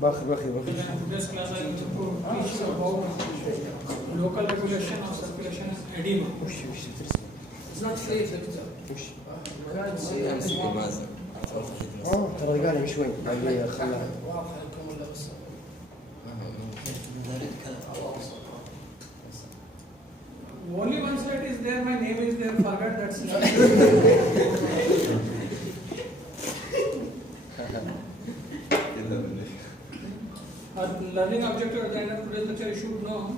باخذ In today's class, I am going to teach you about local regulation of circulation and edema. It's not safe, it's ترى قال لي شوي قال لي خلاها واضحة لكم ولا بس؟ Only one slide is there, my name is there, forget that slide. Our learning objective at the end of today's lecture, you should know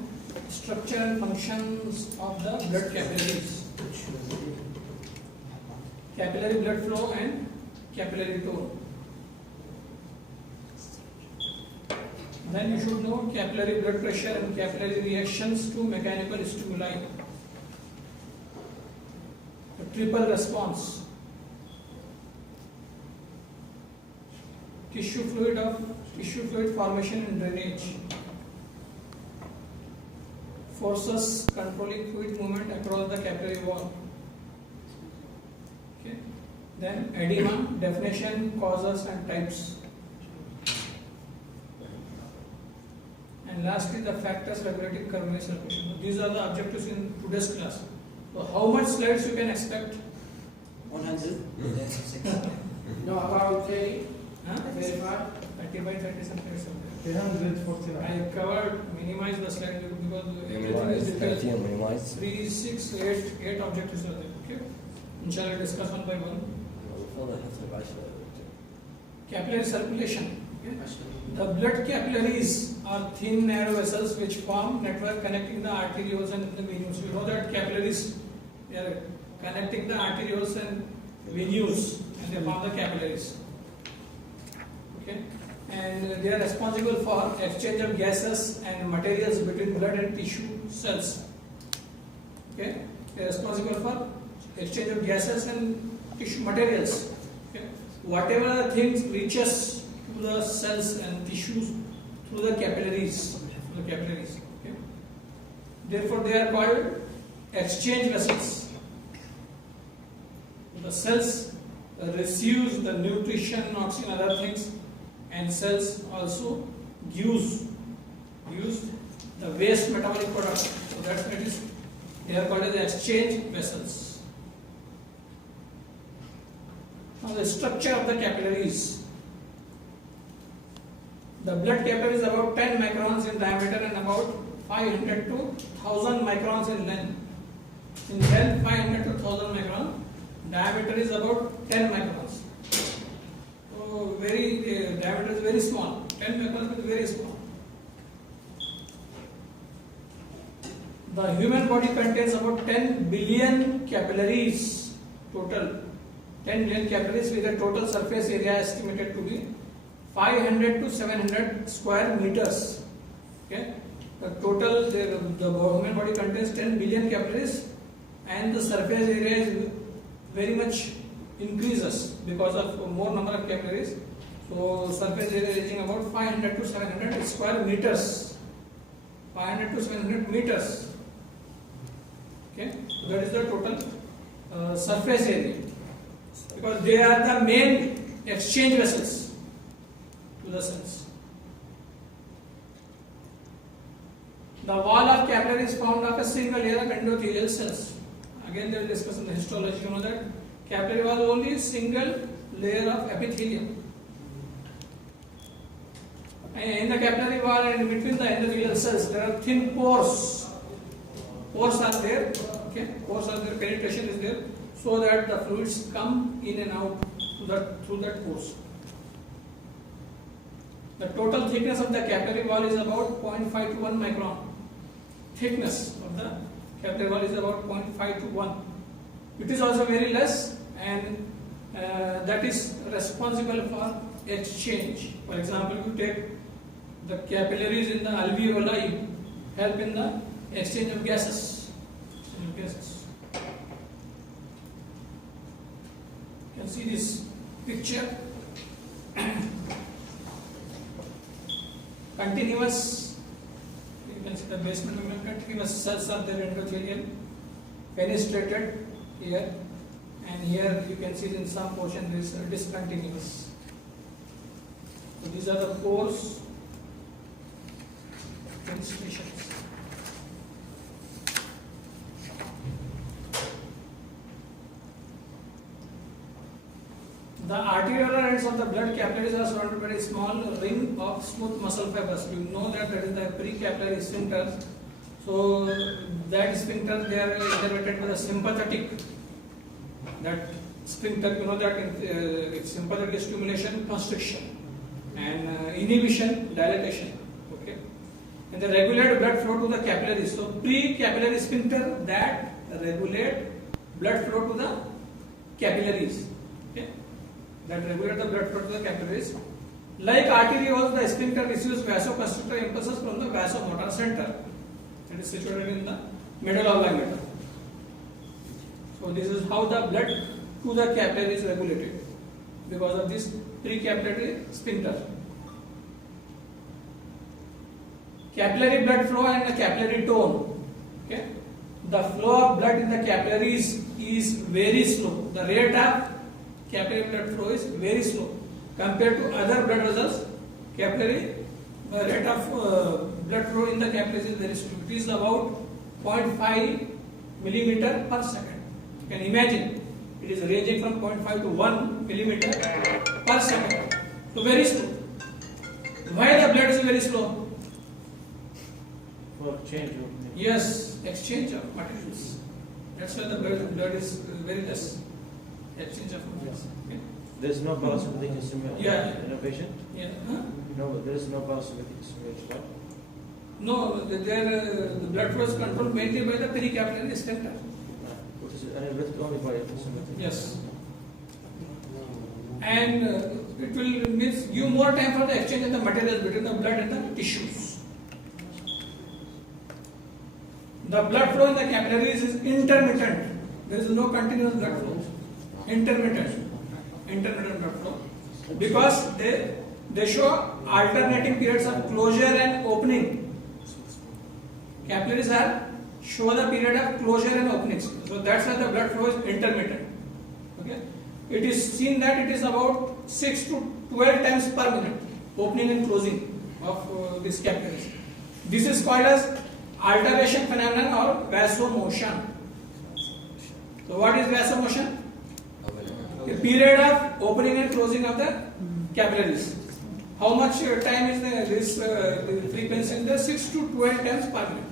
structure and functions of the blood capillaries. Capillary blood flow and capillary tone. Then you should know capillary blood pressure and capillary reactions to mechanical stimuli. The triple response. Tissue fluid formation and drainage. Forces controlling fluid movement across the capillary wall. Okay. Then edema, definition, causes and types. And lastly, the factors regulating coronary circulation. These are the objectives in today's class. So how much slides you can expect? 100. No, about 30. 35, 30 by 30 something. 349 I covered, minimize the slide because everything is detailed. minimize 3, 6, 8 objectives are there. Okay. Inshallah, discuss one by one. Capillary circulation. Okay. The blood capillaries are thin narrow vessels which form network connecting the arterioles and the venues. You know that capillaries, they are connecting the arterioles and venues and they form the capillaries. Okay. And they are responsible for exchange of gases and materials between blood and tissue cells. Okay. They are responsible for exchange of gases and tissue materials. Okay. Whatever the things reaches to the cells and tissues through the capillaries. Okay. Therefore, they are called exchange vessels. The cells receives the nutrition, oxygen, other things, and cells also use the waste metabolic product. So that's why it is. They are called as the exchange vessels. Now the structure of the capillaries. The blood capillary is about 10 microns in diameter and about 500 to 1000 microns in length. In length, 500 to 1000 microns. Diameter is about 10 microns. So diameter is very small. 10 microns is very small. The human body contains about 10 billion capillaries total. 10 billion capillaries with a total surface area estimated to be 500 to 700 square meters. Okay. The total, the human body contains 10 billion capillaries and the surface area is very much increases because of more number of capillaries. So surface area reaching about 500 to 700 square meters. 500 to 700 meters. Okay. So that is the total surface area. Because they are the main exchange vessels to the cells. The wall of capillary is formed of a single layer of endothelial cells. Again, they will discuss in the histology. You know that capillary wall is only a single layer of epithelium. In the capillary wall and in between the endothelial cells, there are thin pores. Pores are there. Okay, pores are there. Penetration is there, so that the fluids come in and out through that pores. The total thickness of the capillary wall is about 0.5 to 1 micron. Thickness of the capillary wall is about 0.5 to 1. It is also very less, and that is responsible for exchange. For example, you take the capillaries in the alveoli, help in the exchange of gases. You can see this picture. Continuous, you can see the basement of the continuous cells are there endothelial, fenestrated here, and here you can see in some portion this discontinuous. So these are the pores and stations. The arteriolar ends of the blood capillaries are surrounded by a small ring of smooth muscle fibers. You know that is the precapillary sphincter. So that sphincter, they are innervated by the sympathetic. That sphincter, you know that it's sympathetic stimulation, constriction, and inhibition, dilatation. Okay, and they regulate blood flow to the capillaries. So precapillary sphincter that regulate blood flow to the capillaries. Okay, that regulate the blood flow to the capillaries. Like arterioles, the sphincter receives vasoconstrictor impulses from the vasomotor center. It is situated in the middle of the medulla. So this is how the blood to the capillary is regulated because of this precapillary sphincter. Capillary blood flow and the capillary tone. Okay, the flow of blood in the capillaries is very slow. The rate of capillary blood flow is very slow compared to other blood vessels. Capillary rate of blood flow in the capillaries is very slow. It is about 0.5 millimeter per second. You can imagine it is ranging from 0.5 to 1 millimeter per second. So very slow. Why the blood is very slow? For change of Yes, exchange of materials. That's why the blood is very less. Exchange of materials. Okay. There is no parasympathetic stimulation Yeah. in a patient? Yeah. Huh? No, there is no parasympathetic stimulation. No, the blood flow is controlled mainly by the pericapillary sphincter. Which is innervated only by sympathetic. Yes. And it will give more time for the exchange of the materials between the blood and the tissues. The blood flow in the capillaries is intermittent. There is no continuous blood flow. Intermittent blood flow. Because they show alternating periods of closure and opening. Capillaries show the period of closure and openings. So that's why the blood flow is intermittent. Okay. It is seen that it is about 6 to 12 times per minute, opening and closing of these capillaries. This is called as alteration phenomenon or vasomotion. So what is vasomotion? A period of opening and closing of the capillaries. How much time is this frequency in the 6 to 12 times per minute.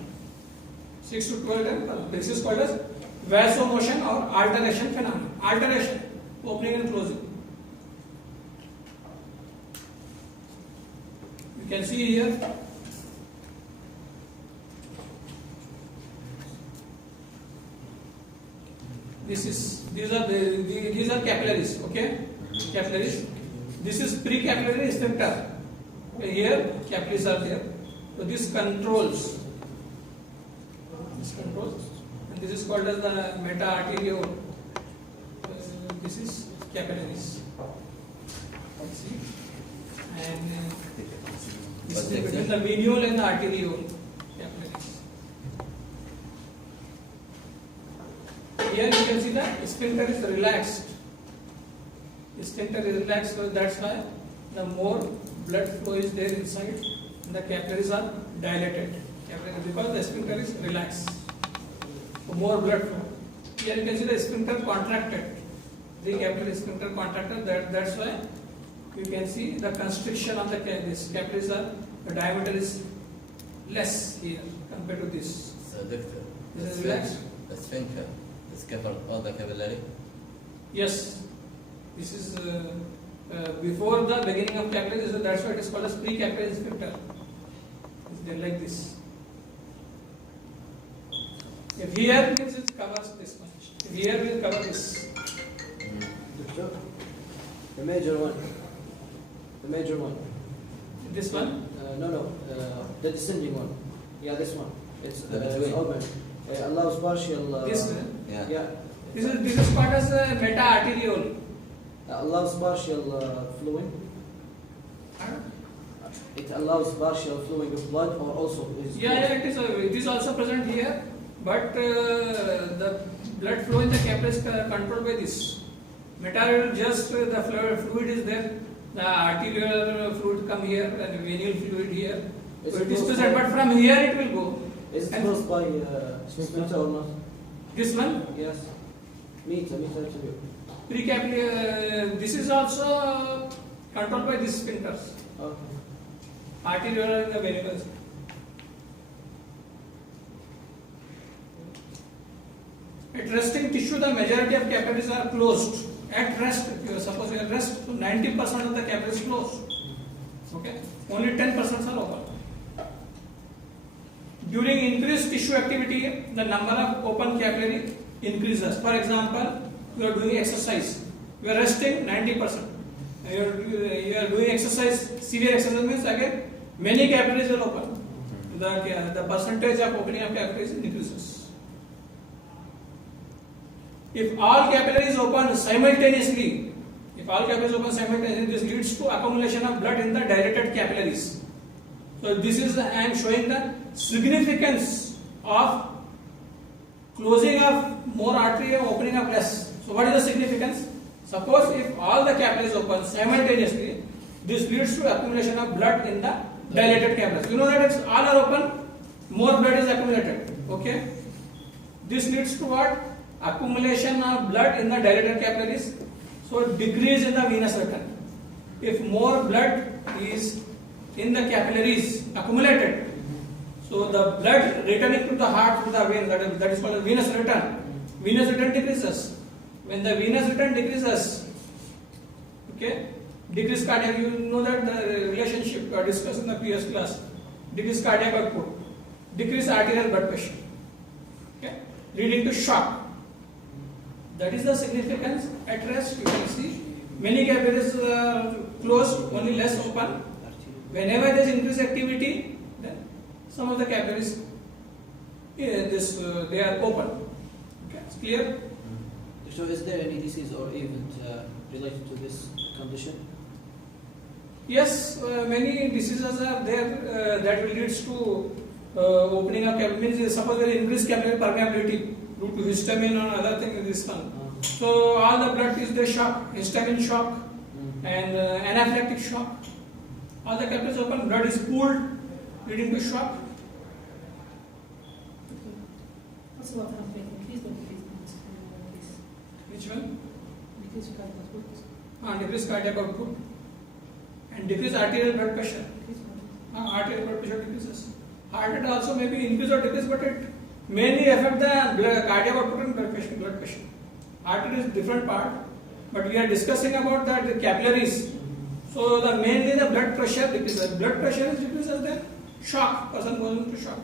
6 to 12 times per minute. This is called as vasomotion or alternation phenomenon. Alternation, opening and closing. You can see here. These are capillaries, okay? Capillaries. This is precapillary sphincter. Okay, here capillaries are there. So this controls, and this is called as the meta-arteriole. This is capillaries. See, and this is between the veniole and the arteriole. Capillaries. Here you can see the sphincter is relaxed. The sphincter is relaxed, so that's why the more blood flow is there inside, the capillaries are dilated. Because the sphincter is relaxed. So more blood flow. Here you can see the sphincter contracted. The capillary sphincter contracted. That's why you can see the constriction of the capillaries the diameter is less here compared to this. So, doctor, This is relaxed. the sphincter is covering all the capillary? Yes, this is before the beginning of capillary, so that's why it is called as precapillary sphincter. It's like this. If here means it covers this much. If here will cover this. Doctor, the major one. The major one. This one? No. The descending one. Yeah, this one. It's between. open. It allows partial. This. Yeah. Yeah. This is called as meta-arteriole. Allows partial flowing. It allows partial flowing of blood, or also is. Yeah, it is also present here, but the blood flow in the capillaries is controlled by this. Meta-arteriole, just the fluid is there, The arterial fluid come here and venous fluid here. Is So it it is close present, by- but from here it will go. Is it And close by sphincter or not? this one, Yes. Meter attribute. precapillary, this is also controlled by these sphincters. Okay. Arterial and the venous. At resting tissue, the majority of capillaries are closed. At rest, if you suppose you are at rest, so 90% of the capillaries closed. Okay, only 10% are open. During increased tissue activity, the number of open capillary increases. For example, you are doing exercise, you are resting 90%. You are doing exercise, severe exercise means again many capillaries will open. The percentage of opening of capillaries increases. If all capillaries open simultaneously, this leads to accumulation of blood in the dilated capillaries. So this is, I am showing the significance of closing of more artery and opening of less. So what is the significance? Suppose if all the capillaries open simultaneously, this leads to accumulation of blood in the dilated capillaries. You know that if all are open, more blood is accumulated. Okay? This leads to what? Accumulation of blood in the dilated capillaries. So decrease in the venous return. If more blood is in the capillaries accumulated, so the blood returning to the heart through the vein, that is called venous return. Venous return decreases. When the venous return decreases, okay, decreased cardiac, you know that the relationship discussed in the previous class, decreased cardiac output, decreased arterial blood pressure, okay, leading to shock. That is the significance. At rest, you can see many capillaries are closed, only less open. Whenever there is increased activity, then some of the capillaries, they are open. Okay, it's clear. So is there any disease or event related to this condition? Yes, many diseases are there that will lead to opening of capillaries. Means suppose there is increased capillary permeability due to histamine or other thing in this one. So all the blood is the shock, histamine shock and anaphylactic shock. All the capillaries open, blood is pooled, leading to shock. What's about increased or decreased? Which one? Decreased cardiac output. Decreased cardiac output and decreased arterial blood pressure. Decreased Arterial blood pressure decreases. Heart rate also may be increased or decreased, but it mainly affect the cardiac output and blood pressure. Heart rate is different part, but we are discussing about the capillaries. So mainly the blood pressure decreases. Blood pressure is decreases, then shock. Person goes into shock.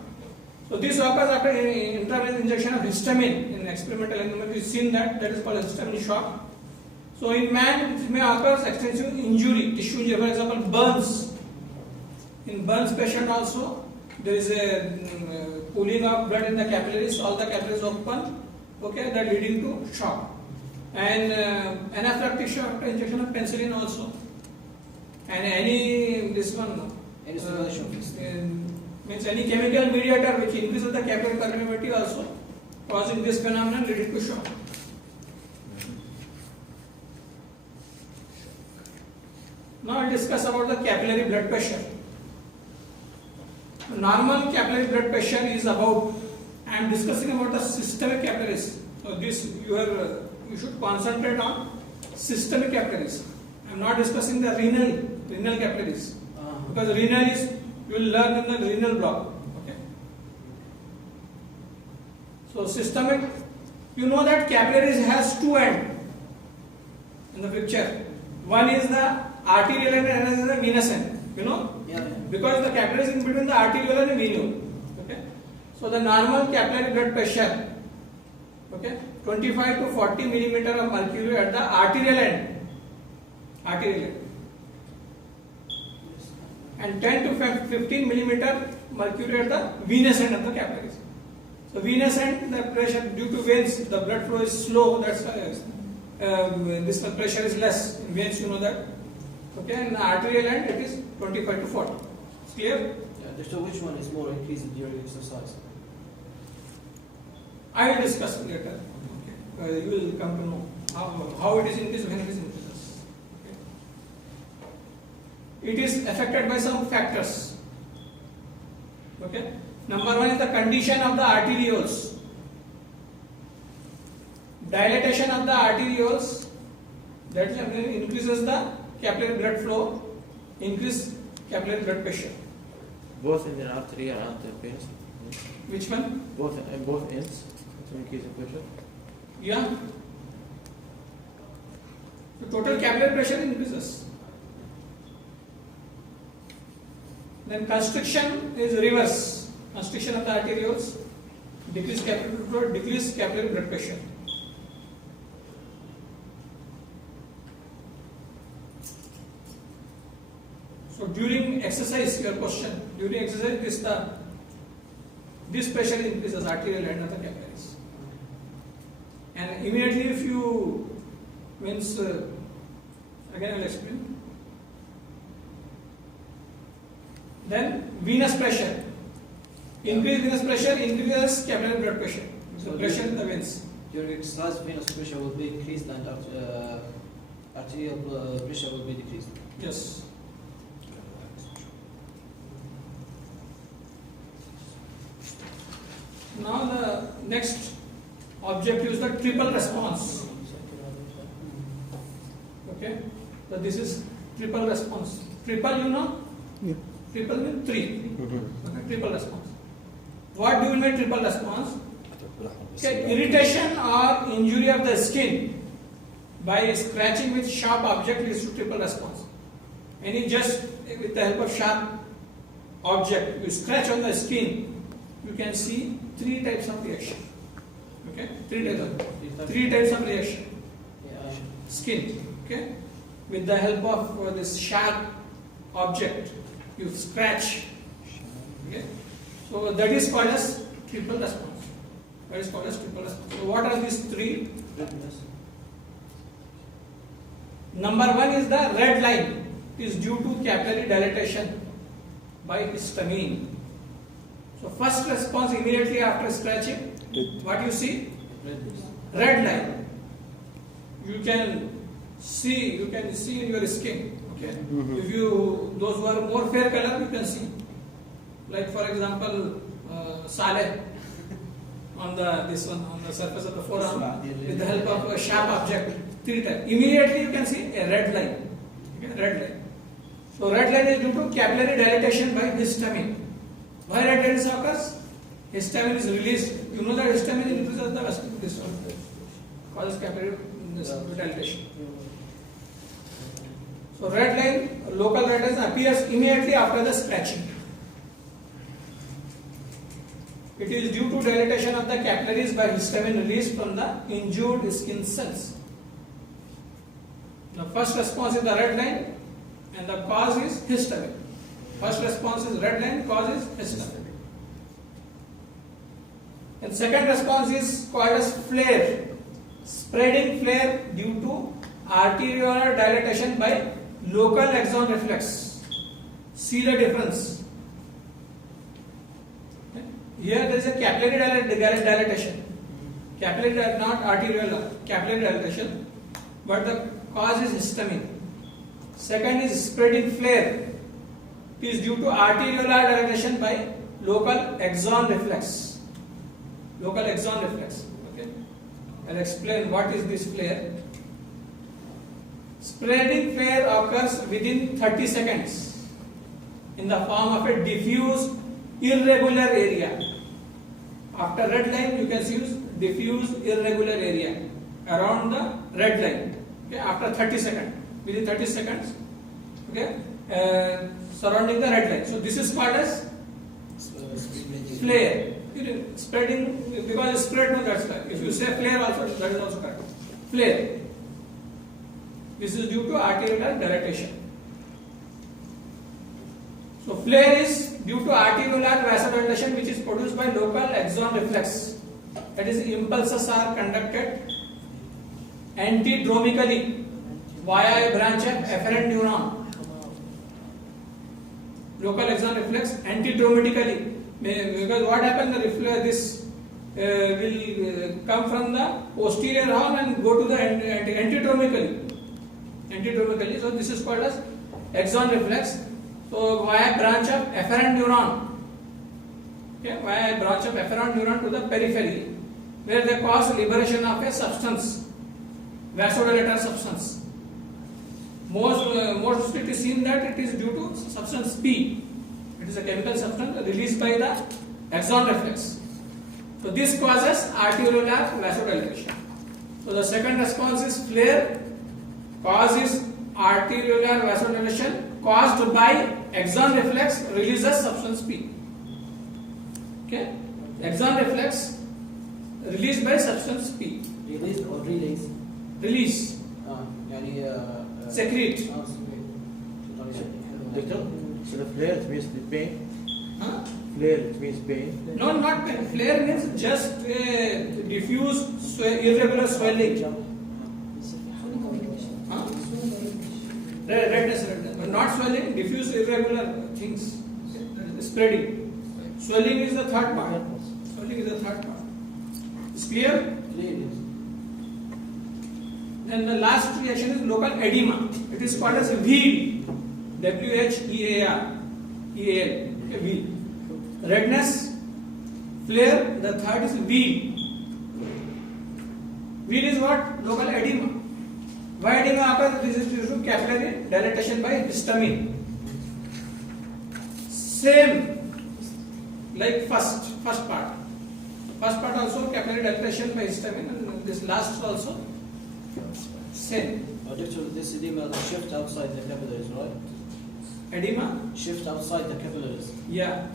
So this occurs after intravenous injection of histamine. In experimental animal, we have seen that is called histamine shock. So in man, it may occur extensive injury, tissue injury, for example, burns. In burns patient also, there is a pooling of blood in the capillaries. All the capillaries open. Okay, that leading to shock. And anaphylactic shock after injection of penicillin also. And any stimulation means any chemical mediator which increases the capillary permeability also causing this phenomenon leading to shock. Now I'll discuss about the capillary blood pressure. Normal capillary blood pressure is about, I am discussing about the systemic capillaries. So this you should concentrate on systemic capillaries. I am not discussing the renal capillaries, because renal is, you will learn in the renal block. Okay. So systemic, you know that capillaries has two ends in the picture. One is the arterial end and another is the venous end. You know, Yeah. because the capillary is in between the arterial and venous. Okay. So the normal capillary blood pressure, okay, 25 to 40 millimeter of mercury at the arterial end. And 10 to 15 millimeter mercury at the venous end of the capillaries. So venous end, the pressure due to veins, the blood flow is slow. That's why this pressure is less. In veins, you know that. Okay, and the arterial end it is 25 to 40. It's clear? Yeah. So which one is more increased during exercise? I will discuss later. Okay. You will come to know how it is increased when it is increased. Okay. it is affected by some factors. Okay. Number one is the condition of the arterioles. Dilatation of the arterioles, that increases the capillary blood flow, increase capillary blood pressure. Both in the artery and the veins. Which one? Both ends. To increase the pressure. Yeah. The total capillary pressure increases. Then constriction is reverse. Constriction of the arterioles, decrease capillary flow, decrease capillary blood pressure. So during exercise, your question, during exercise, this pressure increases arterial and other capillaries. And immediately if you, again I will explain. Then venous pressure. Increased venous pressure increases capillary blood pressure. So pressure in the veins. During exercise, venous pressure will be increased and arterial pressure will be decreased. Yes. Now the next objective is the triple response. Okay, so this is triple response. Triple, you know? Yeah. Triple means three. Okay, triple response. What do you mean triple response? Okay, irritation or injury of the skin by scratching with sharp object leads to triple response. And you just with the help of sharp object, you scratch on the skin, you can see three types of reaction. Okay, three types of reaction. Skin. Okay, with the help of this sharp object, you scratch. Okay, so that is called as triple response. That is called as triple response. So what are these three? Number one is the red line. It is due to capillary dilatation by histamine. So first response immediately after scratching, what you see? Red line. You can see in your skin. Okay. If you, those who are more fair color, you can see. Like for example, Saleh on the surface of the forearm with the help of a sharp object, three times. Immediately you can see a red line. Okay, red line. So red line is due to capillary dilatation by histamine. Why red line occurs? Histamine is released. You know that histamine increases the this one, causes capillary dilatation. So red line, local red line appears immediately after the scratching. It is due to dilatation of the capillaries by histamine released from the injured skin cells. The first response is the red line and the cause is histamine. First response is red line, cause is histamine. And second response is called as flare. Spreading flare due to arteriolar dilatation by local axon reflex. See the difference. Here there is a capillary dilatation. Capillary, not arteriolar, capillary dilatation, but the cause is histamine. Second is spreading flare. It is due to arteriolar dilatation by local axon reflex. Local axon reflex. Okay. I'll explain what is this flare. Spreading flare occurs within 30 seconds in the form of a diffuse irregular area. After red line, you can see diffuse irregular area around the red line. Okay, after 30 seconds, within 30 seconds, okay, surrounding the red line. So this is called as flare. Spreading, because it's spread, no, that's right. If you say flare also, that is also correct. Flare. This is due to arteriolar dilatation. So flare is due to arteriolar vasodilatation which is produced by local axon reflex. That is, impulses are conducted antidromically via a branch of afferent neuron. Local axon reflex antidromatically, because what happens, the reflex this will come from the posterior horn and go to the antidromically. So this is called as axon reflex. So via branch of afferent neuron. Okay, via branch of afferent neuron to the periphery, where they cause liberation of a substance, vasodilator substance. Mostly it is seen that it is due to substance P. It is a chemical substance released by the axon reflex. So this causes arteriolar vasodilation. So the second response is flare. Cause is arteriolar vasodilation caused by axon reflex releases substance P. Okay, axon reflex released by substance P. Release or release? Release. يعني Secrete. Doctor, so the flare it means the pain. Huh? Flare it means pain. No, not pain. Flare means just diffuse irregular swelling. Huh? Redness, but not swelling, diffuse irregular things, spreading. Swelling is the third part. Swelling is the third part. Is clear? Then the last reaction is local edema. It is called as VEAL. WHEAR. EAL. Okay, VEAL. Redness, flare. The third is VEAL. VEAL is what? Local edema. Why edema occurs? This is due to capillary dilatation by histamine. Same like first part. First part also capillary dilatation by histamine, and this last also same. Doctor, this edema shift outside the capillaries, right? Edema? Shift outside the capillaries. Yeah.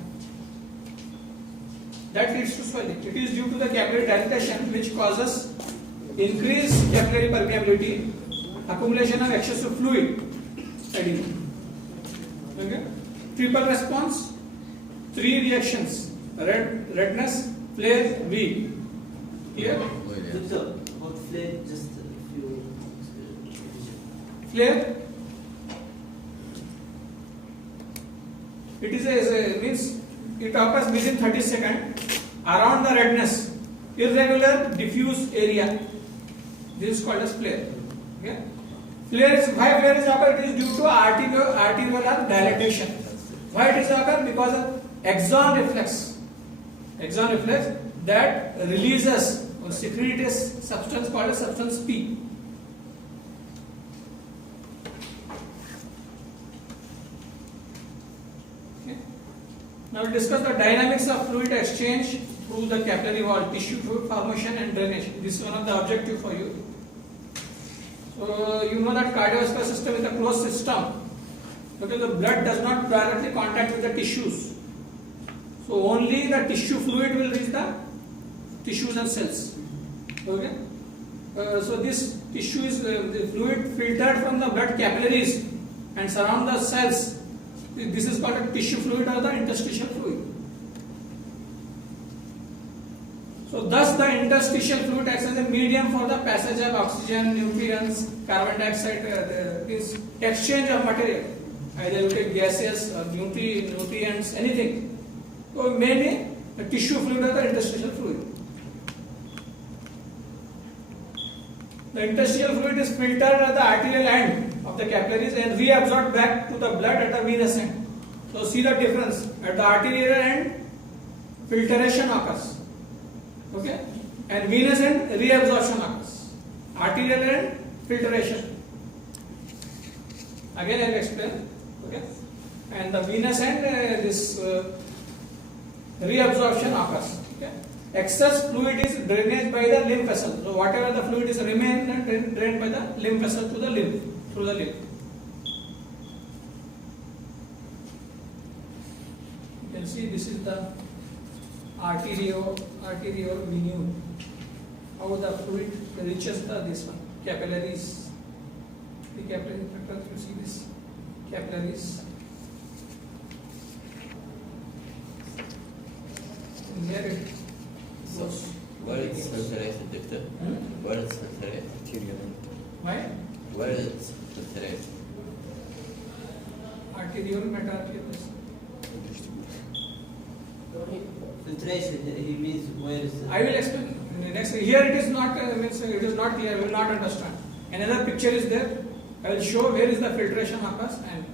That leads to swelling. It is due to the capillary dilatation which causes increased capillary permeability, accumulation of excessive fluid, edema. Okay? Triple response, 3 reactions: redness, flare, VEAL. Clear? Doctor, about flare, just if you Flare. It is means it occurs within 30 seconds around the redness, irregular diffuse area. This is called as flare. Okay? Flare is why flare is occur? It is due to arteriolar dilatation. Why it is occur? Because of axon reflex. Axon reflex that releases or secretes substance called as substance P. Okay. Now we will discuss the dynamics of fluid exchange through the capillary wall, tissue fluid formation and drainage. This is one of the objective for you. So you know that cardiovascular system is a closed system. Okay, the blood does not directly contact with the tissues. So only the tissue fluid will reach the tissues and cells. Okay. So this tissue is the fluid filtered from the blood capillaries and surround the cells. This is called a tissue fluid or the interstitial fluid. So thus the interstitial fluid acts as a medium for the passage of oxygen, nutrients, carbon dioxide, this exchange of material. Either you take gases or nutrients, anything. So mainly the tissue fluid or the interstitial fluid. The interstitial fluid is filtered at the arterial end of the capillaries and reabsorbed back to the blood at the venous end. So see the difference. At the arterial end, filtration occurs. Okay? And venous end, reabsorption occurs. Arterial end, filtration. Again I will explain. Okay? And the venous end, this reabsorption occurs. Okay? Excess fluid is drained by the lymph vessel. So whatever the fluid is remain and drained by the lymph vessel to the lymph, through the lymph. You can see this is the arteriovenous. How the fluid reaches this one, capillaries. The capillaries, you see this capillaries. And here it goes. Where it's filtrated, doctor? Where it's filtrated? Why? Where it's filtrated? Arterial metaarterial. filtration, he means where is I will explain. Next, here it is not means it is not clear. You will not understand. Another picture is there. I will show where is the filtration occurs and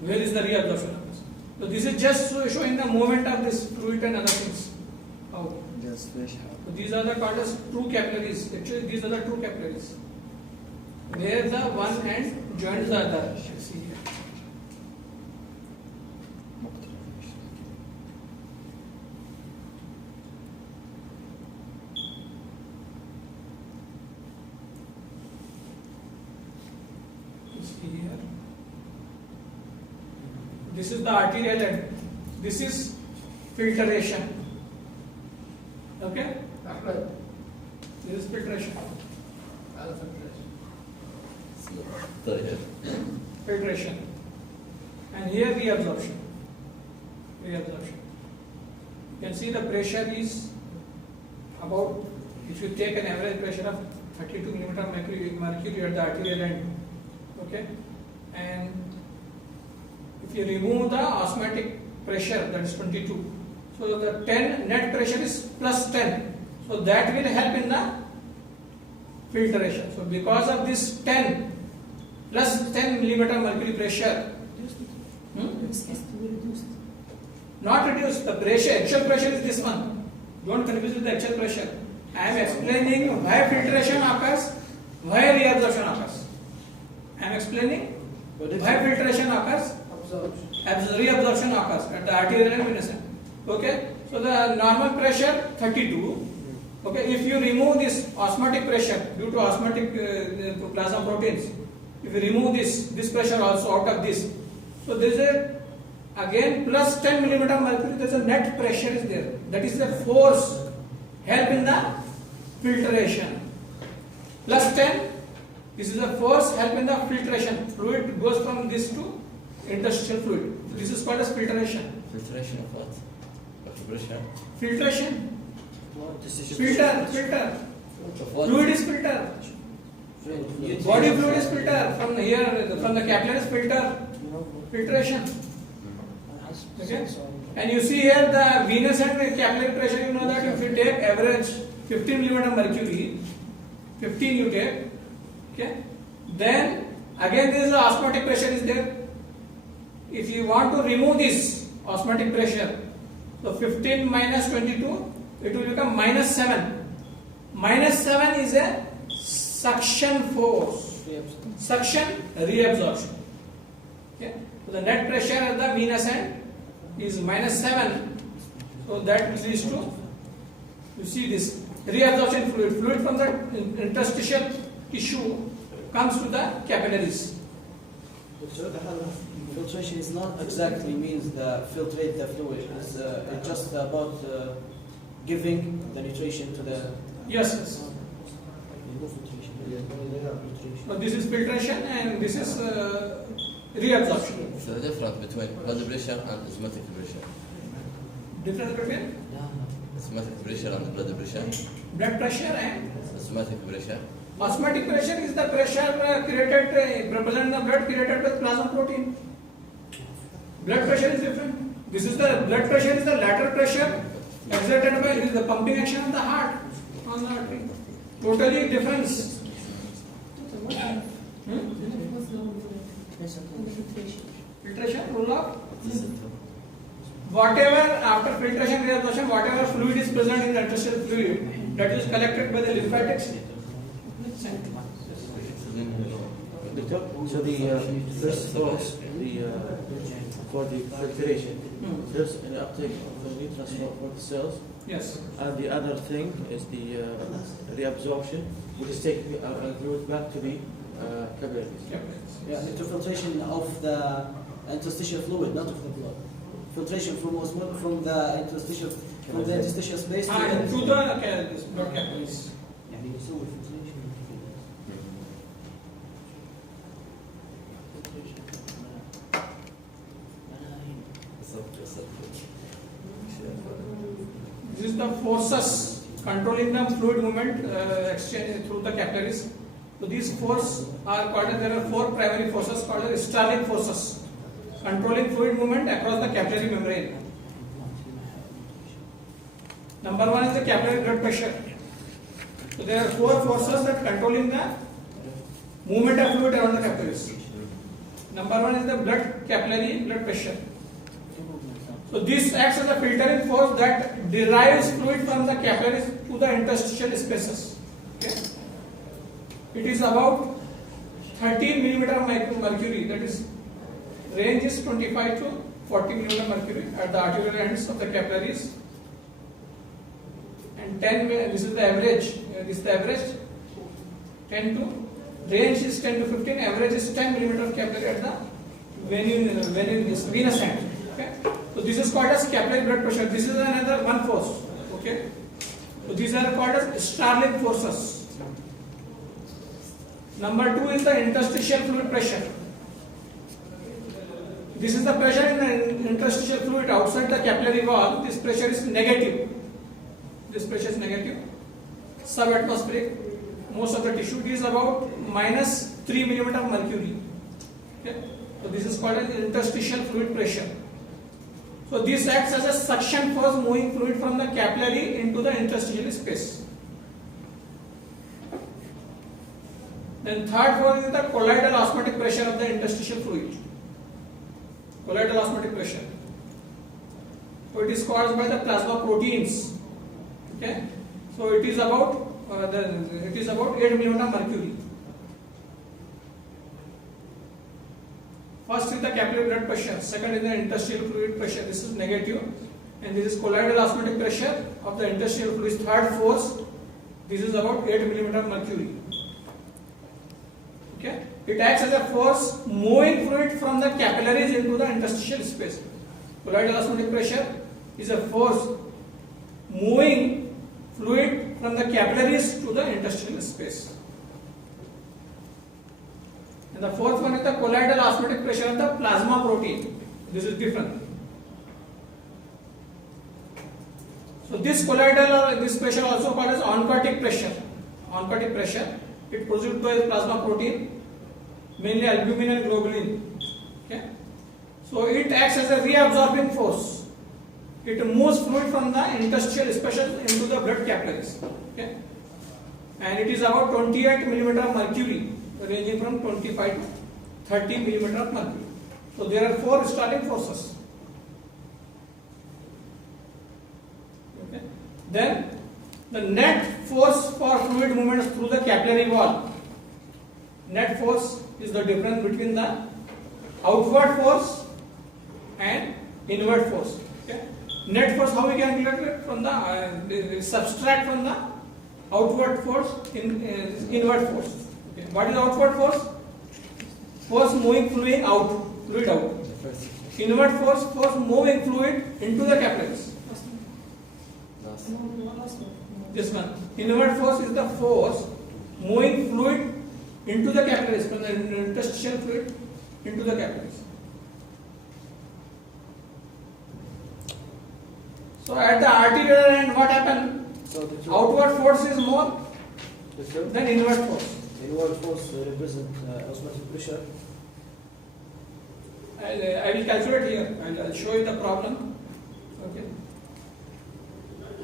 Where is the reabsorption occurs? So this is just showing the movement of this fluid and other things. How? Just fish how. So these are the called as true capillaries. Actually, these are the true capillaries. Where the one end joins the other. See here. See here. This is the arterial end. This is filtration. Okay? This is filtration. طيب. Filtration. And here reabsorption. Reabsorption. You can see the pressure is about, if you take an average pressure of 32 millimeter mercury at the arterial end. Okay? And if you remove the osmotic pressure, that is 22. So the 10 net pressure is plus 10. So that will help in the filtration. So because of this 10 plus 10 millimeter mercury pressure, This has to be reduced. not reduced, the pressure, actual pressure is this one. Don't confuse with the actual pressure. I am explaining why filtration occurs, why reabsorption occurs. I am explaining why filtration occurs, reabsorption occurs at the arterial and venous end. Okay, so the normal pressure 32. Okay, if you remove this osmotic pressure due to osmotic plasma proteins, if you remove this pressure also out of this, so there is a again plus 10 millimeter mercury. There is a net pressure is there. That is the force help in the filtration. Plus 10. This is a force help in the filtration. Fluid goes from this to interstitial fluid. So this is called as filtration. Filtration of what? Of pressure? Filtration. This is Filter. Of what? Fluid is filter. Body fluid is filter. From here, from the capillaries filter. Filtration. Okay. And you see here the venous and capillary pressure. You know that if you take average 15 millimeter mercury, 15 you take. Okay. Then again there is the osmotic pressure is there. If you want to remove this osmotic pressure, so 15 minus 22, it will become minus 7. Minus 7 is a suction force. Suction reabsorption. Okay. So the net pressure at the venous end is minus 7. So that leads to, you see this reabsorption fluid. Fluid from the interstitial tissue comes to the capillaries. Filtration is not exactly means the filtrate the fluid. It's just about giving the nutrition to the. Yes. So this is filtration and this is reabsorption. So the difference between blood pressure and osmotic pressure. Difference between Osmotic pressure and blood pressure. blood pressure and Osmotic pressure. osmotic pressure is the pressure created, represent the blood created by plasma protein. Blood pressure is different. This is the blood pressure is the lateral pressure exerted by the pumping action of the heart on the artery. Totally different. What's the role of the filtration? Filtration, rule of whatever after filtration reabsorption, whatever fluid is present in the interstitial fluid, that is collected by the lymphatics. So the first force, for the filtration, there's an uptake of the nutrients for the cells, Yes. and the other thing is the reabsorption, which is taking fluid back to the capillaries. Yeah, filtration of the interstitial fluid, not of the blood. Filtration from the interstitial space to And through the this blood capillaries. يعني يسوي filtration. This is the forces controlling the fluid movement exchange through the capillaries. So these forces are called as, there are four primary forces called as Starling forces, controlling fluid movement across the capillary membrane. Number one is the capillary blood pressure. So there are four forces that controlling the movement of fluid around the capillaries. Number one is the blood pressure. So this acts as a filtering force that derives fluid from the capillaries to the interstitial spaces. Okay. It is about 13 millimeter mercury, that is range is 25 to 40 millimeter mercury at the arterial ends of the capillaries, and 10, this is the average, 10 to, range is 10 to 15, average is 10 millimeter capillary at the venous end. Okay. So this is called as capillary blood pressure. This is another one force. Okay. So these are called as Starling forces. Number two is the interstitial fluid pressure. This is the pressure in the interstitial fluid outside the capillary wall. This pressure is negative. This pressure is negative. Subatmospheric. Most of the tissue is about minus 3 millimeter mercury. Okay. So this is called as interstitial fluid pressure. So this acts as a suction force moving fluid from the capillary into the interstitial space. Then third force is the colloidal osmotic pressure of the interstitial fluid. Colloidal osmotic pressure. So it is caused by the plasma proteins. Okay. So it is about 8 millimeter mercury. First is the capillary blood pressure. Second is the interstitial fluid pressure. This is negative, and this is colloidal osmotic pressure of the interstitial fluid. Third force. This is about 8 millimeter mercury. Okay. It acts as a force moving fluid from the capillaries into the interstitial space. Colloidal osmotic pressure is a force moving fluid from the capillaries to the interstitial space. And the fourth one is the colloidal osmotic pressure of the plasma protein. This is different. So this colloidal or this pressure also called as oncotic pressure. Oncotic pressure. It produced by plasma protein, mainly albumin and globulin. Okay. So it acts as a reabsorbing force. It moves fluid from the interstitial spaces into the blood capillaries. Okay. And it is about 28 millimeter mercury, ranging from 25 to 30 millimeter of mercury. So there are 4 Starling forces. Okay. Then the net force for fluid movements through the capillary wall. Net force is the difference between the outward force and inward force. Okay. Net force, how we can calculate it? From the subtract from the outward force inward force. Okay. What is outward force? Force moving fluid out. Inward force moving fluid into the capillaries. This one. Inward force is the force moving fluid into the capillaries, from the interstitial fluid into the capillaries. So at the arterial end, what happened? So Outward force is more than inward force. inward force represent osmotic pressure. I will calculate here and I'll show you the problem. Okay.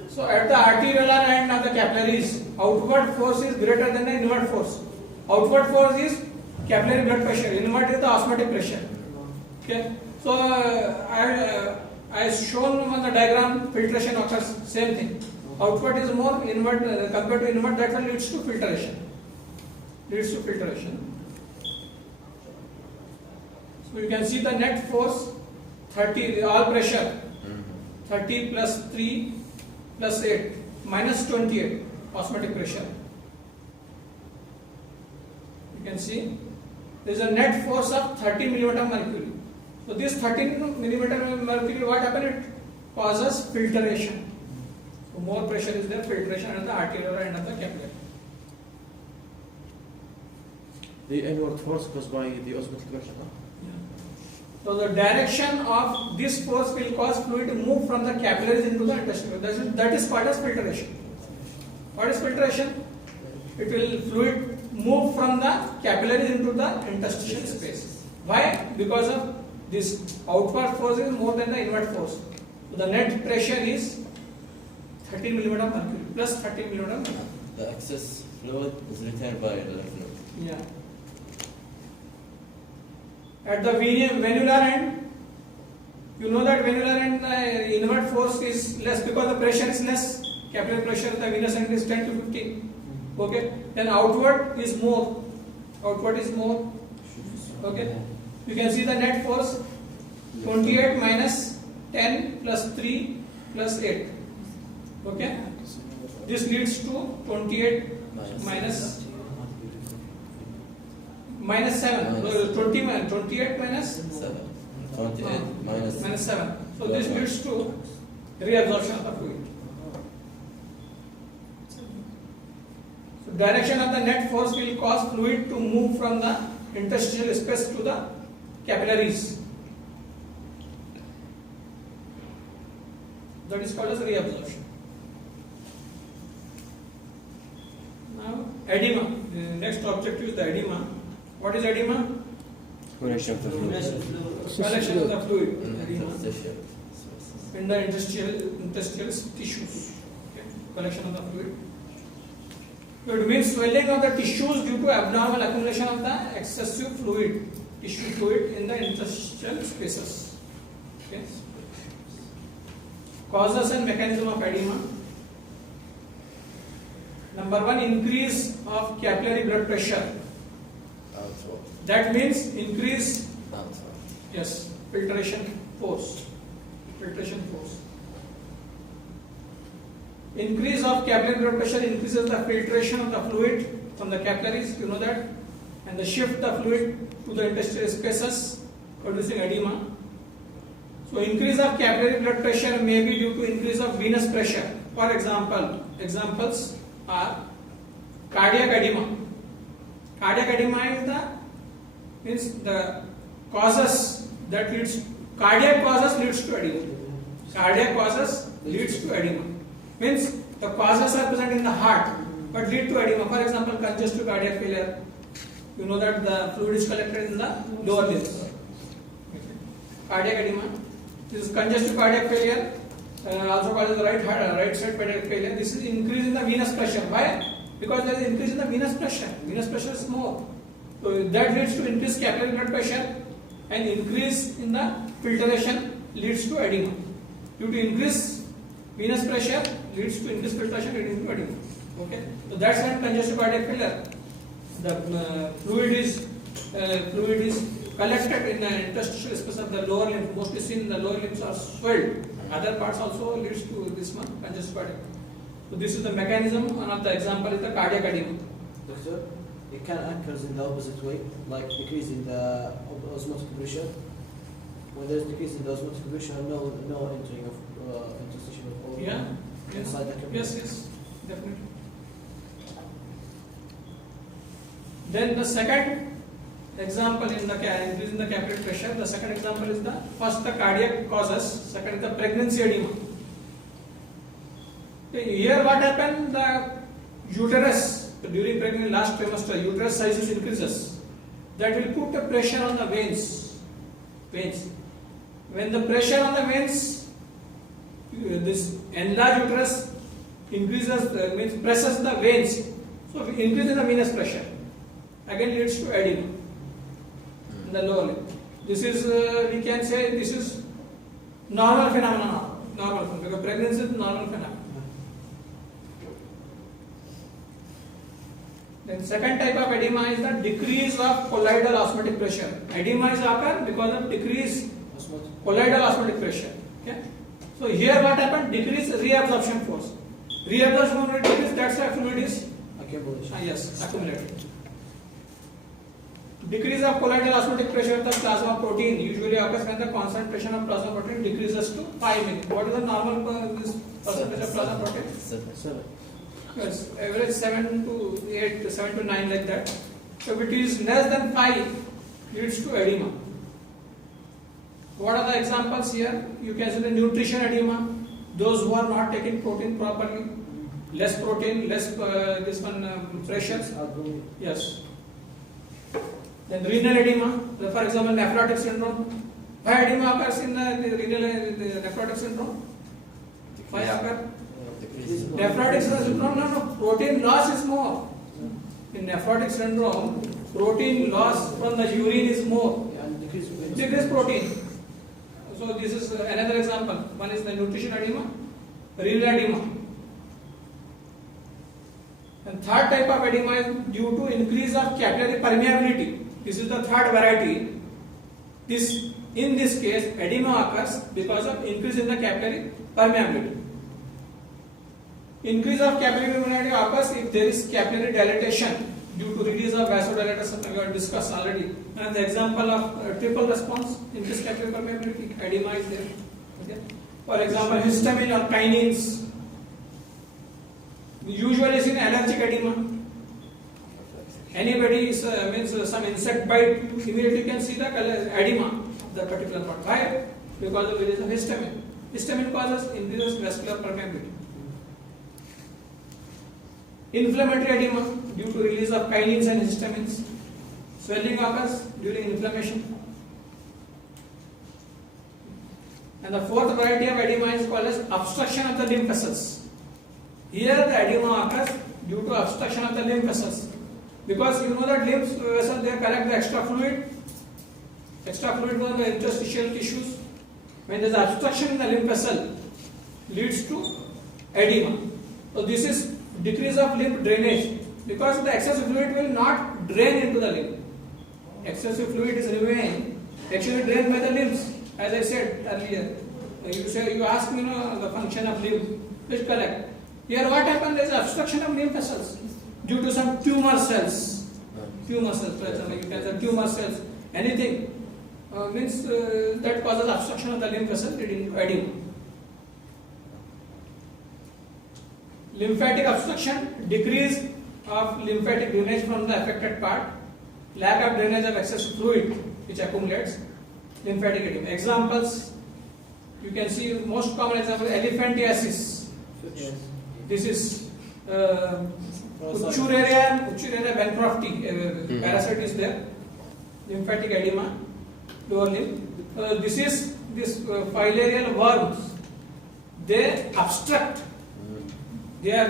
So at the arterial end of the capillaries, outward force is greater than the inward force. Outward force is capillary blood pressure. Inward is the osmotic pressure. Okay. So I shown on the diagram, filtration occurs, same thing. Outward is more, inward compared to inward, that will leads to filtration. So you can see the net force 30, all pressure 30 plus 3 plus 8 minus 28 osmotic pressure. You can see there is a net force of 30 millimeter mercury. So this 13 millimeter mercury, what happened? It causes filtration. So more pressure is there, filtration at the arterial end of the capillary. The inward force caused by the osmotic pressure. So the direction of this force will cause fluid to move from the capillaries into the intestine. That is called as filtration. What is filtration? It will fluid move from the capillaries into the interstitial space. Why? Because of this outward force is more than the inward force. So the net pressure is 30 millimeter mercury plus 30 millimeter mercury. The excess fluid is returned by the lymph node. Yeah. At the venular end, you know that venular end the inward force is less because the pressure is less. Capillary pressure at the venous end is 10 to 15. Okay. Then outward is more. Outward is more. Okay. You can see the net force 28 minus 10 plus 3 plus 8. Okay. This leads to 28 minus 7. 28 minus 7. 28 minus 7. So this leads to reabsorption of the fluid. So direction of the net force will cause fluid to move from the interstitial space to the capillaries. That is called as reabsorption. Now edema. The next objective is the edema. What is edema? Collection of the fluid. Collection of the fluid. Edema. Interstitial. In the interstitial tissues. Okay. Collection of the fluid. It means swelling of the tissues due to abnormal accumulation of the excessive fluid, tissue fluid in the interstitial spaces. Okay. Causes and mechanism of edema. Number 1, increase of capillary blood pressure. Outward. That means increase, Outward. yes, filtration force. Filtration force. Increase of capillary blood pressure increases the filtration of the fluid from the capillaries, you know that, and the shift the fluid to the interstitial spaces, producing edema. So increase of capillary blood pressure may be due to increase of venous pressure. For example, examples are cardiac edema. Cardiac edema is means the causes that leads, cardiac causes leads to edema. Cardiac causes leads to edema. Means the causes are present in the heart but lead to edema. For example, congestive cardiac failure. You know that the fluid is collected in the lower limbs. Cardiac edema. This is congestive cardiac failure, also called as the right side cardiac failure. This is increase in the venous pressure. Why? Because there is increase in the venous pressure. Venous pressure is more. So that leads to increased capillary blood pressure, and increase in the filtration leads to edema. Due to increased venous pressure leads to increased filtration leading to edema. Okay. So that's when congestive cardiac failure. The fluid is collected in the interstitial space of the lower limb. Mostly seen the lower limbs are swelled. Other parts also leads to this one, congestive cardiac. So this is the mechanism. One of the example is the cardiac edema. Doctor, it can occur in the opposite way, like decrease in the osmotic pressure. When there is decrease in the osmotic pressure, no entering of interstitial or Yeah. inside the capillary. Yes, definitely. Then the second example in the increase in the capillary pressure. The second example is first the cardiac causes. Second is the pregnancy edema. Okay, here what happened? The uterus during pregnancy last trimester, uterus size increases. That will put the pressure on the veins. When the pressure on the veins, this enlarged uterus increases, means presses the veins. So increase in the venous pressure. Again leads to edema in the lower limb. This is we can say this is normal phenomenon. Normal phenomenon because pregnancy is normal phenomenon. Then second type of edema is the decrease of colloidal osmotic pressure. Edema is occur because of decrease colloidal osmotic pressure. Okay. So here what happened? Decrease reabsorption force. Reabsorption force decrease. That's why fluid is Accumulation. yes, accumulated. Decrease of colloidal osmotic pressure of the plasma protein usually occurs when the concentration of plasma protein decreases to 5 mg. What is the normal this percentage of plasma protein? 7. Yes, average 7 to 8, 7 to 9 like that. So if it is less than 5, leads to edema. What are the examples here? You can see the nutrition edema. Those who are not taking protein properly, less protein, less this one pressure. Yes. Then renal edema. For example, nephrotic syndrome. Why edema occurs in the renal nephrotic syndrome? Why occur? Nephrotic syndrome, no, protein loss is more. In nephrotic syndrome, protein loss from the urine is more. decrease protein. So this is another example. One is the nutrition edema, renal edema. And third type of edema is due to increase of capillary permeability. This is the third variety. In this case, edema occurs because of increase in the capillary permeability. Increase of capillary permeability occurs if there is capillary dilatation due to release of vasodilators, we have discussed already. And the example of triple response, increased capillary permeability, edema is there. Okay. For example, histamine or kinins. Usually is in allergic edema. Anybody means some insect bite, immediately you can see the edema of the particular part. Why? Because of release of histamine. Histamine causes increased vascular permeability. Inflammatory edema due to release of kinins and histamines. Swelling occurs during inflammation. And the fourth variety of edema is called as obstruction of the lymph vessels. Here the edema occurs due to obstruction of the lymph vessels. Because you know that lymph vessels, they collect the extra fluid. Extra fluid from the interstitial tissues. When there is obstruction in the lymph vessel, leads to edema. So this is decrease of lymph drainage, because the excessive fluid will not drain into the lymph. Excessive fluid is remain actually drained by the limbs, as I said earlier. You ask me, the function of lymph, which collect. Here what happens is obstruction of lymph vessels due to some tumor cells. Tumor cells, for example, you can say tumor cells, anything means that causes obstruction of the lymph vessel leading to edema. Lymphatic obstruction, decrease of lymphatic drainage from the affected part, lack of drainage of excess fluid which accumulates, lymphatic edema. Examples, you can see most common example, elephantiasis. Yes. This is Uchuraria bancrofti, parasite is there, lymphatic edema, lower limb. This is filarial worms. They obstruct. They are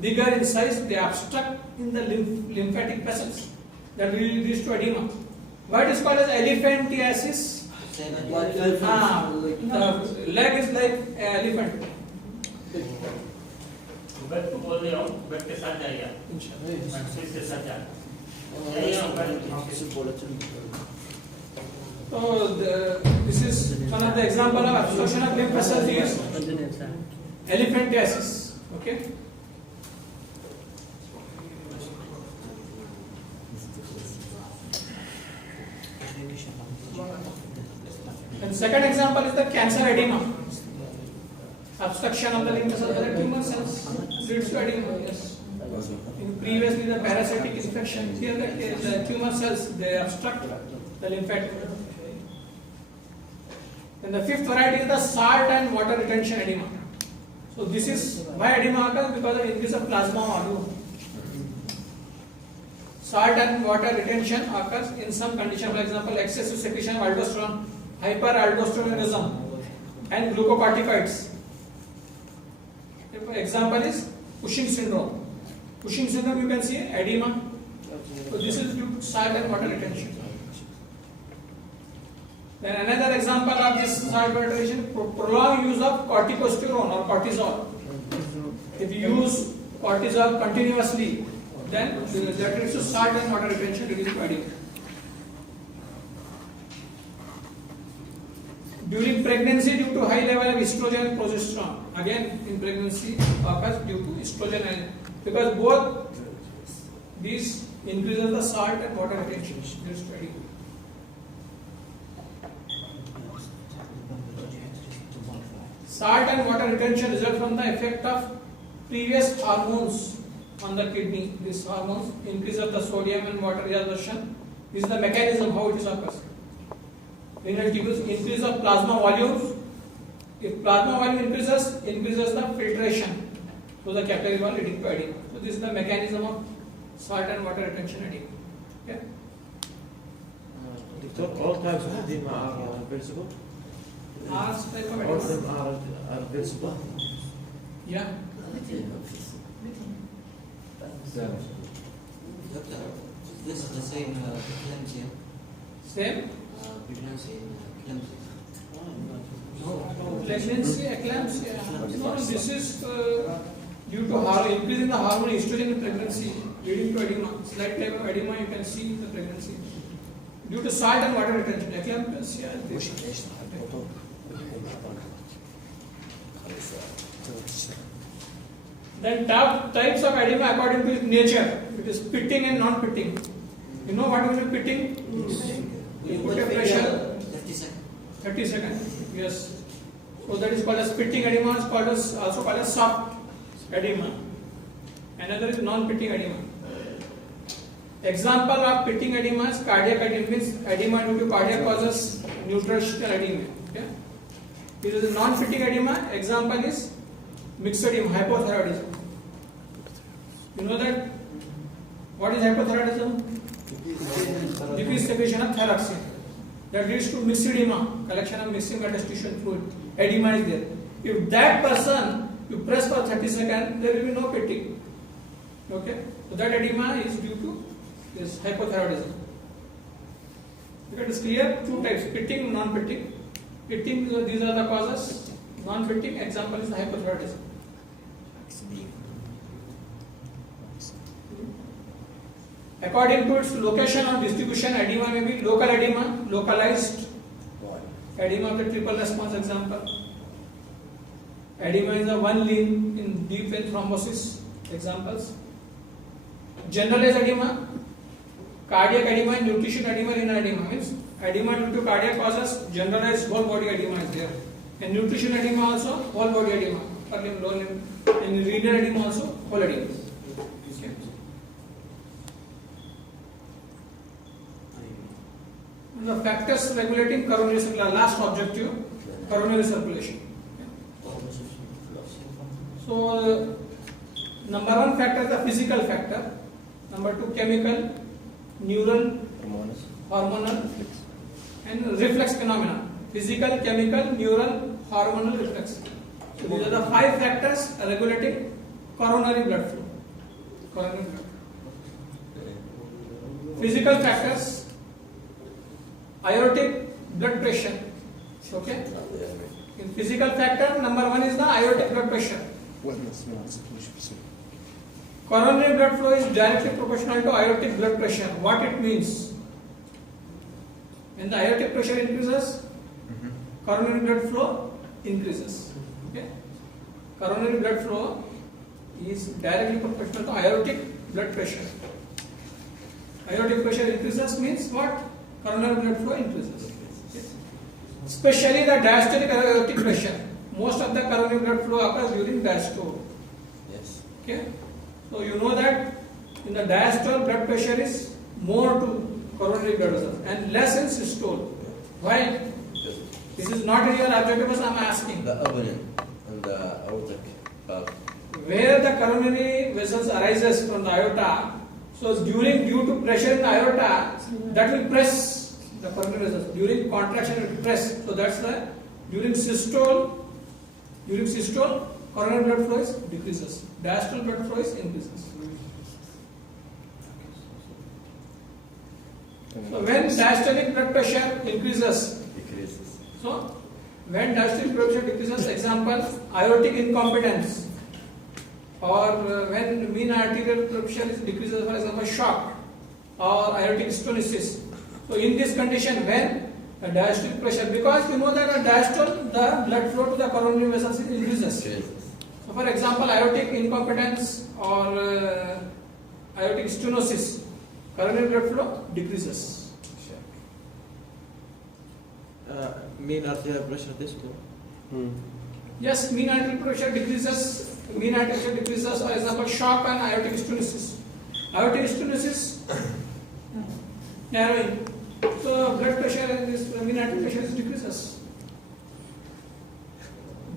bigger in size. They obstruct in the lymphatic vessels. That will lead to edema. What is called as elephantiasis? Like The leg is like elephant. Bed को बोल दे रहा हूँ, bed के साथ जाइए, switch के साथ जाइए। So this is one of the example of obstruction of lymph vessels is elephantiasis. Okay. And second example is the cancer edema. Obstruction of the lymph vessels by the tumor cells leads to edema. Yes. In previously the parasitic infection, here the tumor cells, they obstruct the lymphatic. And the fifth variety is the salt and water retention edema. So this is why edema occurs, because of increase of plasma volume. Salt and water retention occurs in some condition, for example, excessive secretion of aldosterone, hyperaldosteronism, and glucocorticoids. Example is Cushing syndrome. Cushing syndrome, you can see edema. So this is due to salt and water retention. Then another example of this salt water retention, prolonged use of corticosterone or cortisol. If you use cortisol continuously, then that leads to salt and water retention, leading to edema. During pregnancy, due to high level of estrogen and progesterone, again in pregnancy occurs due to estrogen and, because both these increases the salt and water retention, leads to edema. Salt and water retention result from the effect of previous hormones on the kidney. These hormones increase of the sodium and water reabsorption. This is the mechanism how it is occurs. Renal tubules, increase of plasma volumes. If plasma volume increases the filtration to the capillary wall, leading to edema. So this is the mechanism of salt and water retention edema. Okay. All types of edema are visible. All type of All of them are visible. Yeah. Doctor, this is the same eclampsia. Same. pregnancy in eclampsia. Pregnancy, eclampsia. No, this is due to increase in the hormone estrogen in pregnancy, leading to edema. Slight type of edema you can see in the pregnancy. Due to salt and water retention, eclampsia. Then types of edema according to its nature. It is pitting and non-pitting. You know what is pitting? You put a pressure. 30 seconds. Yes. So that is called as pitting edema. Is called as also called as soft edema. Another is non-pitting edema. Example of pitting edema is cardiac edema. Means edema due to cardiac causes nutritional edema. Okay. This is a non-pitting edema. Example is mixed edema, hypothyroidism. You know that? What is hypothyroidism? Decreased secretion of thyroxine. That leads to mixed edema, collection of mixing interstitial fluid. Edema is there. If that person you press for 30 seconds, there will be no pitting. Okay? So that edema is due to this hypothyroidism. It is clear? Two types: pitting and non-pitting. Pitting, these are the causes. Non-pitting, example is hypothyroidism. According to its location or distribution, edema may be local edema, localized edema of the triple response example. Edema is a one lean in deep vein thrombosis examples. Generalized edema, cardiac edema, nutrition edema, renal edema means edema due to cardiac causes, generalized whole body edema is there. And nutrition edema also whole body edema, upper limb, lower limb, and renal edema also whole edema. Okay. The factors regulating coronary circulation, last objective, coronary circulation. So, number one factor is the physical factor. Number two, chemical, neural, hormonal, and reflex phenomena. Physical, chemical, neural, hormonal, reflex. So, these are the five factors regulating coronary blood flow. Coronary blood flow. Physical factors. Aortic blood pressure. Okay. In physical factor, number one is the aortic blood pressure. Coronary blood flow is directly proportional to aortic blood pressure. What it means? When the aortic pressure increases, coronary blood flow increases. Okay. Coronary blood flow is directly proportional to aortic blood pressure. Aortic pressure increases means what? Coronary blood flow increases. Okay. Especially the diastolic aortic pressure. Most of the coronary blood flow occurs during diastole. Yes. Okay. So you know that in the diastole blood pressure is more to coronary blood vessels and less in systole. Why? This is not in your objective, but I am asking. The opening and the aortic valve. Where the coronary vessels arises from the aorta, so due to pressure in the aorta, that will press the coronary vessels. During contraction it will press. So that's the during systole, coronary blood flow is decreases. Diastole blood flow is increases. So when diastolic blood pressure increases, so when diastolic blood pressure decreases, example aortic incompetence, or when mean arterial blood pressure is decreases, for example shock or aortic stenosis. So in this condition, when the diastolic pressure, because you know that a diastole, the blood flow to the coronary vessels increases. So for example, aortic incompetence or aortic stenosis, coronary blood flow decreases. Mean arterial pressure this too. Yes, mean arterial pressure decreases. Mean arterial pressure decreases. For example, shock and aortic stenosis. Aortic stenosis, narrowing. So blood pressure and this mean arterial pressure decreases.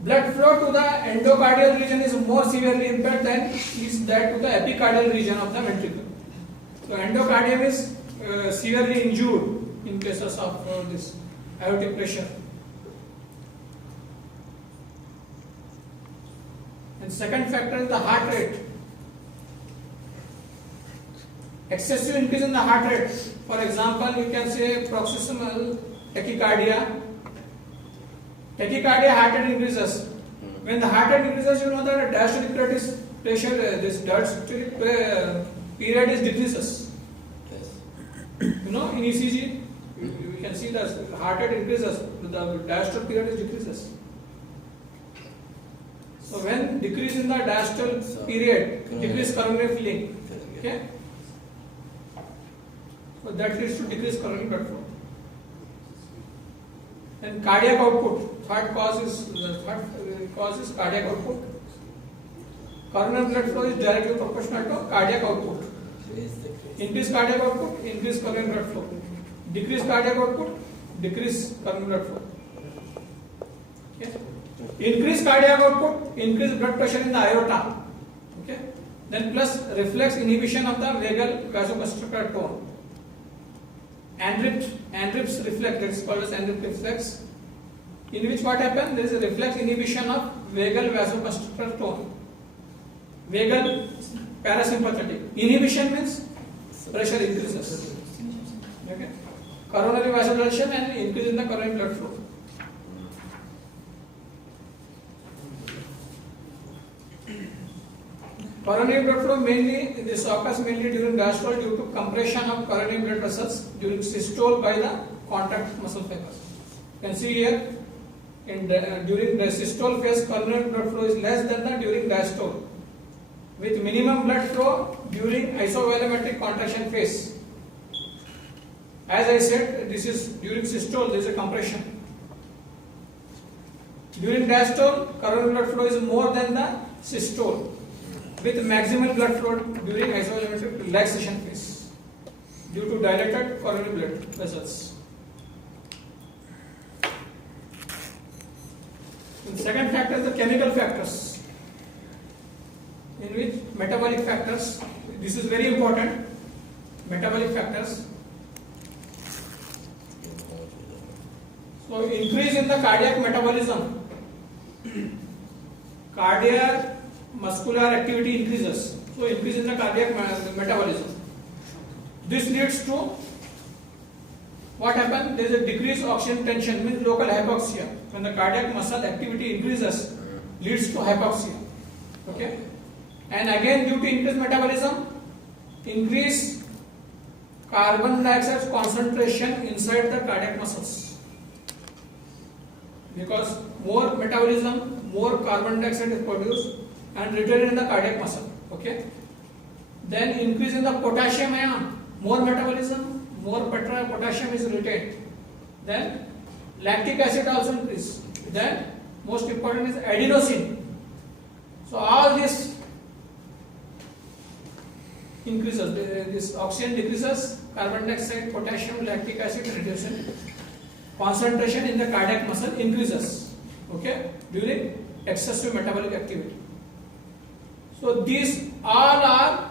Blood flow to the endocardial region is more severely impaired than is that to the epicardial region of the ventricle. So endocardium is severely injured in cases of this aortic pressure. And second factor is the heart rate. Excessive increase in the heart rate. For example, you can say paroxysmal tachycardia. Tachycardia, heart rate increases. When the heart rate increases, you know that diastolic pressure, this diastolic period is decreases. You know, in ECG, you can see that heart rate increases, the diastolic period is decreases. So when decrease in the diastolic period, decrease coronary filling. Okay. So that leads to decreased coronary blood flow. And cardiac output. Third cause is cardiac output. Coronary blood flow is directly proportional to cardiac output. Increase cardiac output, increase coronary blood flow. Decrease cardiac output, decrease coronary blood flow. Okay. Increase cardiac output, increase blood pressure in the aorta. Okay. Then plus reflex inhibition of the vagal vasoconstrictor tone. Andrips reflex, that is called as Andrips reflex, in which what happens? There is a reflex inhibition of vagal vasoconstrictor tone. Vagal parasympathetic. Inhibition means pressure increases. Okay. Coronary vasodilation and increase in the coronary blood flow. Coronary blood flow mainly, this occurs mainly during diastole due to compression of coronary blood vessels during systole by the contact muscle fibers. You can see here, during the systole phase, coronary blood flow is less than the during diastole, with minimum blood flow during isovolumetric contraction phase. As I said, this is during systole, there is a compression. During diastole, coronary blood flow is more than the systole, with maximal blood flow during isovolumetric relaxation phase due to dilated coronary blood vessels. The second factor is the chemical factors, in which metabolic factors, this is very important, metabolic factors. So increase in the cardiac metabolism, cardiac muscular activity increases, so increase in the cardiac metabolism. This leads to what happens? There is a decreased oxygen tension, means local hypoxia. When the cardiac muscle activity increases, leads to hypoxia. Okay, and again due to increased metabolism, increase carbon dioxide concentration inside the cardiac muscles. Because more metabolism, more carbon dioxide is produced and retained in the cardiac muscle. Okay. Then increase in the potassium ion, more metabolism, more potassium is retained. Then lactic acid also increase. Then most important is adenosine. So all this increases. This oxygen decreases, carbon dioxide, potassium, lactic acid reduction. Concentration in the cardiac muscle increases. Okay, during excessive metabolic activity. So these all are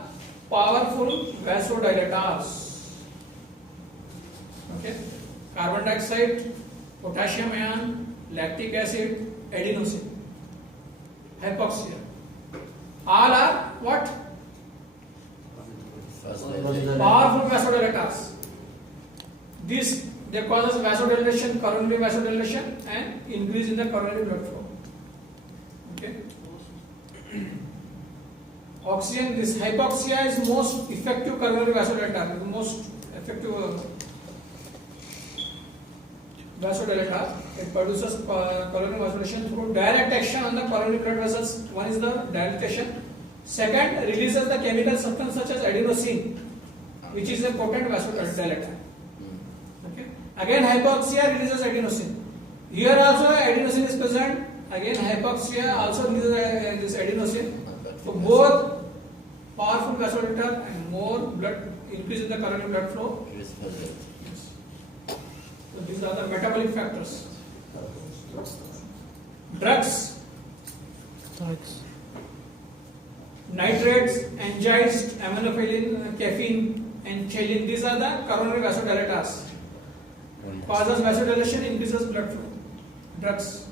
powerful vasodilators. Okay, carbon dioxide, potassium ion, lactic acid, adenosine, hypoxia. All are what? Powerful vasodilators. This they causes vasodilation, coronary vasodilation, and increase in the coronary blood flow. Okay. Oxygen, this hypoxia is most effective coronary vasodilator, the most effective vasodilator. It produces coronary vasodilation through direct action on the coronary blood vessels. One is the dilatation. Second, releases the chemical substance such as adenosine, which is a potent vasodilator. Okay. Again, hypoxia releases adenosine. Here also adenosine is present. Again, hypoxia also releases this adenosine. So both powerful vasodilator and more blood increase in the coronary blood flow. Yes. So these are the metabolic factors. Drugs. Nitrates, angides, aminophylline, caffeine, and choline. These are the coronary vasodilators. Causes vasodilation, increases blood flow. Drugs.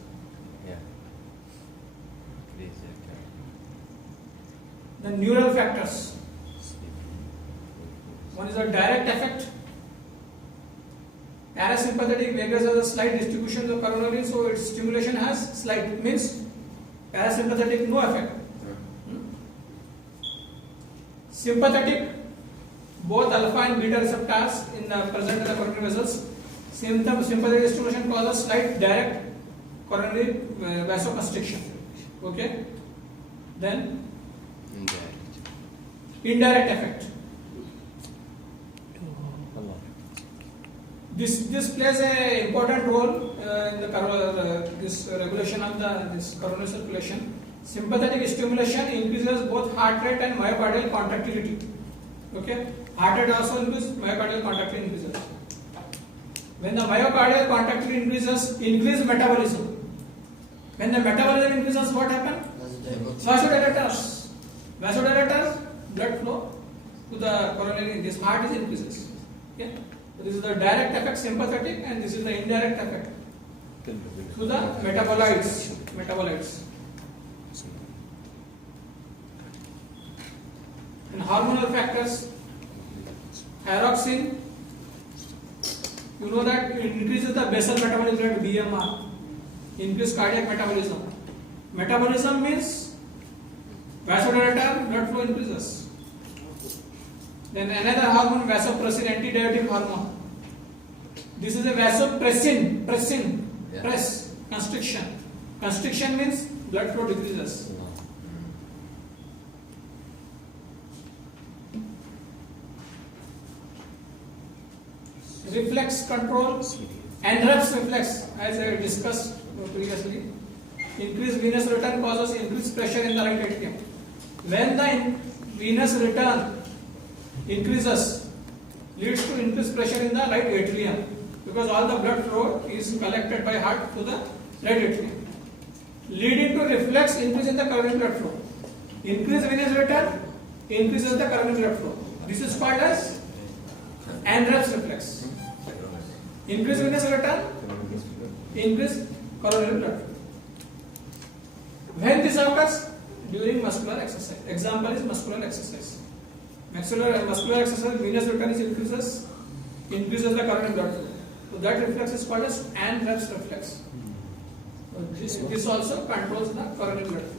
The neural factors. One is a direct effect. Parasympathetic vagus has a slight distribution of coronary, so its stimulation has slight, means parasympathetic no effect. Sympathetic, both alpha and beta receptors in the present in the coronary vessels. Sympathetic stimulation causes slight direct coronary vasoconstriction. Okay. Then indirect effect. This plays a important role in the this regulation of this coronary circulation. Sympathetic stimulation increases both heart rate and myocardial contractility. Okay, heart rate also increases, myocardial contractility increases. When the myocardial contractility increases, increase metabolism. When the metabolism increases, what happens? Vasodilators. Vasodilators, blood flow to the coronary. This heart is increases. Okay. So this is the direct effect, sympathetic, and this is the indirect effect to the metabolites. And hormonal factors, thyroxine, you know that it increases the basal metabolic rate, BMR, increase cardiac metabolism. Metabolism means vasodilator, blood flow increases. Then another hormone, vasopressin, antidiuretic hormone. This is a vasopressin, press, constriction. Constriction means blood flow decreases. Reflex control, Andrews reflex, as I discussed previously. Increased venous return causes increased pressure in the right atrium. When the venous return increases, leads to increased pressure in the right atrium, because all the blood flow is collected by heart to the right atrium, leading to reflex increase in the coronary blood flow. Increased venous return increases the coronary blood flow. This is called as Andrews reflex. Increased venous return, increased coronary blood flow. When this occurs? During muscular exercise. Example is muscular exercise. Muscular exercise, venous return is increases the coronary blood flow. So that reflex is called as Andrews reflex. So this also controls the coronary blood flow.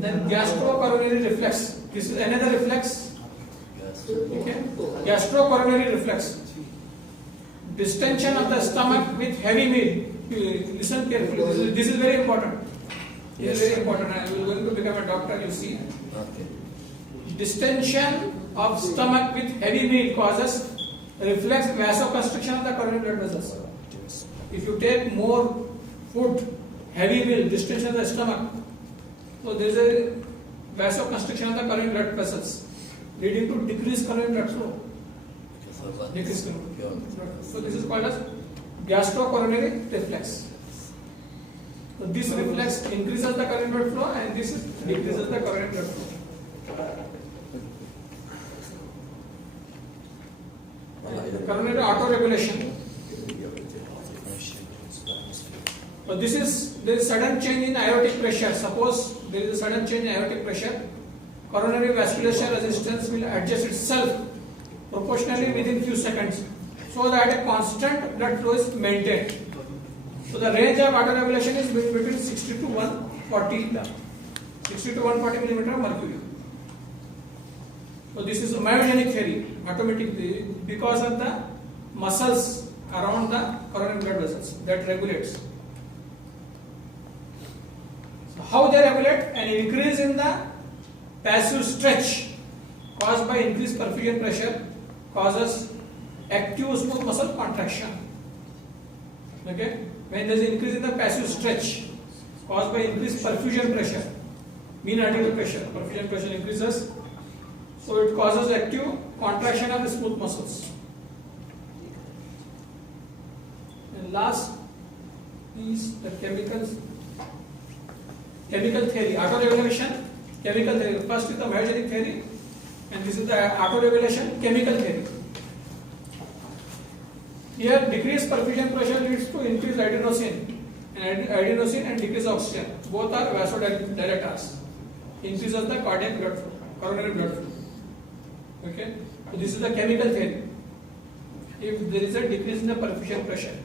Then gastrocoronary reflex. This is another reflex. Okay. Gastrocoronary reflex. Distension of the stomach with heavy meal. Listen carefully. This is very important. This is very important. I will going to become a doctor. You see. Okay. Distension of stomach with heavy meal causes reflex vasoconstriction of the coronary blood vessels. If you take more food, heavy meal, distension of the stomach, so there is a vasoconstriction of the coronary blood vessels, leading to decreased coronary blood flow. Decreased coronary blood flow. So this is called as gastrocoronary reflex. So this reflex increases the coronary blood flow, and this decreases the coronary blood flow. Coronary autoregulation. So there is sudden change in aortic pressure. Suppose there is a sudden change in aortic pressure, coronary vasculature resistance will adjust itself proportionally within few seconds, so that a constant blood flow is maintained. So the range of autoregulation is between 60 to 140 millimeter of mercury. So this is myogenic theory, automatic theory, because of the muscles around the coronary blood vessels that regulates. So how they regulate? An increase in the passive stretch caused by increased perfusion pressure causes active smooth muscle contraction. Okay? When there is an increase in the passive stretch caused by increased perfusion pressure, mean arterial pressure, perfusion pressure increases, so it causes active contraction of the smooth muscles. And last is the chemical theory, autoregulation, chemical theory. First is the myogenic theory, and this is the autoregulation, chemical theory. Here, decreased perfusion pressure leads to increased adenosine and decreased oxygen. Both are vasodilators. Increases the cardiac blood flow, coronary blood flow. Okay, so this is the chemical theory. if there is a decrease in the perfusion pressure.